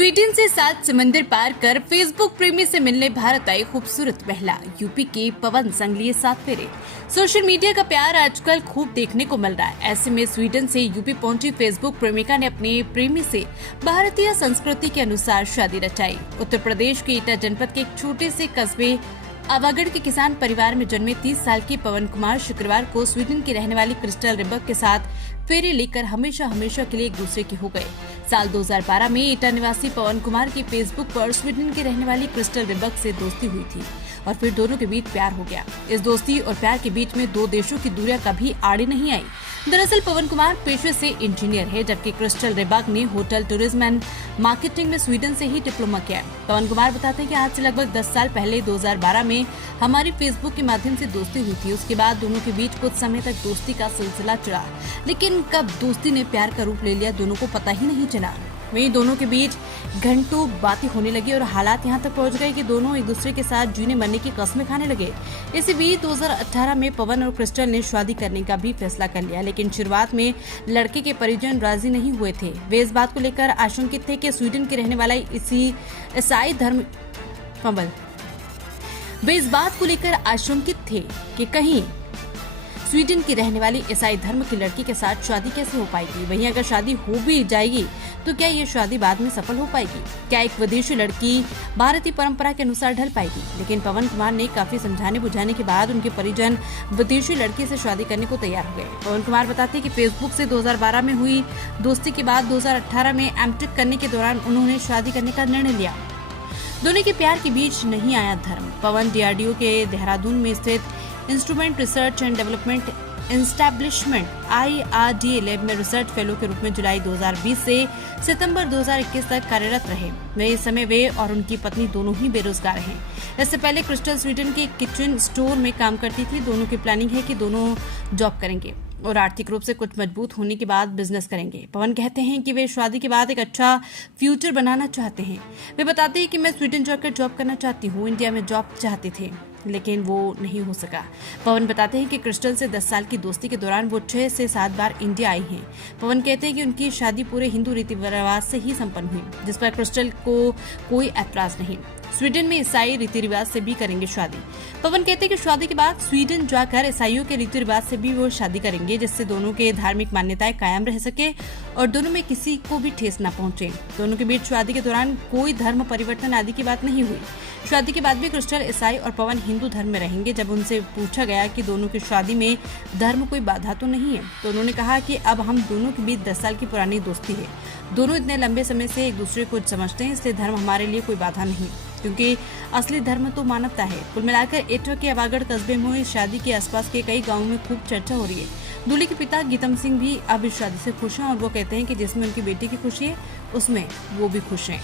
Sweden से 7 समंदर पार कर फेसबुक प्रेमी से मिलने भारत आई खूबसूरत महिला। यूपी के पवन संग लिए 7 फेरे। सोशल मीडिया का प्यार आजकल खूब देखने को मिल रहा है। ऐसे में स्वीडन से यूपी पहुंची फेसबुक प्रेमिका ने अपने प्रेमी से भारतीय संस्कृति के अनुसार शादी रचाई। उत्तर प्रदेश के ईटा जनपद के एक छोटे से कस्बे आवागढ़ के किसान परिवार में जन्मे 30 साल के पवन कुमार शुक्रवार को स्वीडन की रहने वाली क्रिस्टल रिबक के साथ फेरे लेकर हमेशा के लिए एक दूसरे के हो गए। साल 2012 में ईटा निवासी पवन कुमार की फेसबुक पर स्वीडन की रहने वाली क्रिस्टल रिबक से दोस्ती हुई थी और फिर दोनों के बीच प्यार हो गया। इस दोस्ती और प्यार के बीच में दो देशों की दूरियां कभी आड़ी नहीं आई। दरअसल पवन कुमार पेशे से इंजीनियर है, जबकि क्रिस्टल रिबक ने होटल टूरिज्म एंड मार्केटिंग में स्वीडन से ही डिप्लोमा किया है। पवन कुमार बताते हैं कि आज से लगभग 10 साल पहले 2012 में हमारी फेसबुक के माध्यम से दोस्ती हुई थी। उसके बाद दोनों के बीच कुछ समय तक दोस्ती का सिलसिला चला, लेकिन कब दोस्ती ने प्यार का रूप ले लिया दोनों को पता ही नहीं चला। वहीं दोनों के बीच घंटों बातें होने लगी और हालात यहां तक पहुंच गए कि दोनों एक दूसरे के साथ जीने मरने की कस्में खाने लगे। इसी बीच 2018 में पवन और क्रिस्टल ने शादी करने का भी फैसला कर लिया, लेकिन शुरुआत में लड़के के परिजन राजी नहीं हुए थे। वे इस बात को लेकर आशंकित थे कि स्वीडन के रहने वाला ईसाई धर्म वे इस बात को लेकर आशंकित थे कि कहीं स्वीडन की रहने वाली ईसाई धर्म की लड़की के साथ शादी कैसे हो पाएगी। वहीं अगर शादी हो भी जाएगी तो क्या ये शादी बाद में सफल हो पाएगी? क्या एक विदेशी लड़की भारतीय परंपरा के अनुसार ढल पाएगी? लेकिन पवन कुमार ने काफी समझाने बुझाने के बाद उनके परिजन विदेशी लड़की से शादी करने को तैयार हो गए। पवन कुमार बताते हैं कि फेसबुक से 2012 में हुई दोस्ती के बाद 2018 में एमटेक करने के दौरान उन्होंने शादी करने का निर्णय लिया। दोनों के प्यार के बीच नहीं आया धर्म। पवन DRDO के देहरादून में स्थित instrument research and development establishment IRDA lab में रिसर्च फेलो के रूप में जुलाई 2020 से सितंबर 2021 तक कार्यरत रहे। इस समय वे और उनकी पत्नी दोनों ही बेरोजगार हैं। इससे पहले क्रिस्टल स्वीडन के किचन स्टोर में काम करती थी। दोनों की प्लानिंग है कि दोनों जॉब करेंगे और आर्थिक रूप से कुछ मजबूत होने के बाद बिजनेस करेंगे। पवन कहते हैं कि वे शादी के बाद एक अच्छा फ्यूचर बनाना चाहते हैं। वे बताते हैं कि मैं स्वीडन जाकर जॉब करना चाहती हूँ। इंडिया में जॉब चाहते थे लेकिन वो नहीं हो सका। पवन बताते हैं कि क्रिस्टल से 10 साल की दोस्ती के दौरान वो 6 से 7 बार इंडिया आई हैं। पवन कहते हैं कि उनकी शादी पूरे हिंदू रीति रिवाज से ही संपन्न हुई, जिस पर क्रिस्टल को कोई ऐतराज नहीं। स्वीडन में ईसाई रीति रिवाज से भी करेंगे शादी। पवन कहते हैं कि शादी के बाद स्वीडन जाकर ईसाइयों के रीति रिवाज से भी वो शादी करेंगे, जिससे दोनों के धार्मिक मान्यताएं कायम रह सके और दोनों में किसी को भी ठेस न पहुंचे। दोनों के बीच शादी के दौरान कोई धर्म परिवर्तन आदि की बात नहीं हुई। शादी के बाद भी क्रिस्टल ईसाई और पवन हिंदू धर्म में रहेंगे। जब उनसे पूछा गया कि दोनों की शादी में धर्म कोई बाधा तो नहीं है, तो उन्होंने कहा कि अब हम दोनों के बीच 10 साल की पुरानी दोस्ती है। दोनों इतने लंबे समय से एक दूसरे को समझते हैं, इसलिए धर्म हमारे लिए कोई बाधा नहीं, क्योंकि असली धर्म तो मानवता है। कुल मिलाकर ईटा के आवागढ़ कस्बे में हुई शादी के आसपास के कई गाँवों में खूब चर्चा हो रही है। दूल्हे के पिता गीतम सिंह भी अब इस शादी से खुश हैं और वो कहते हैं कि जिसमें उनकी बेटी की खुशी है उसमें वो भी खुश हैं।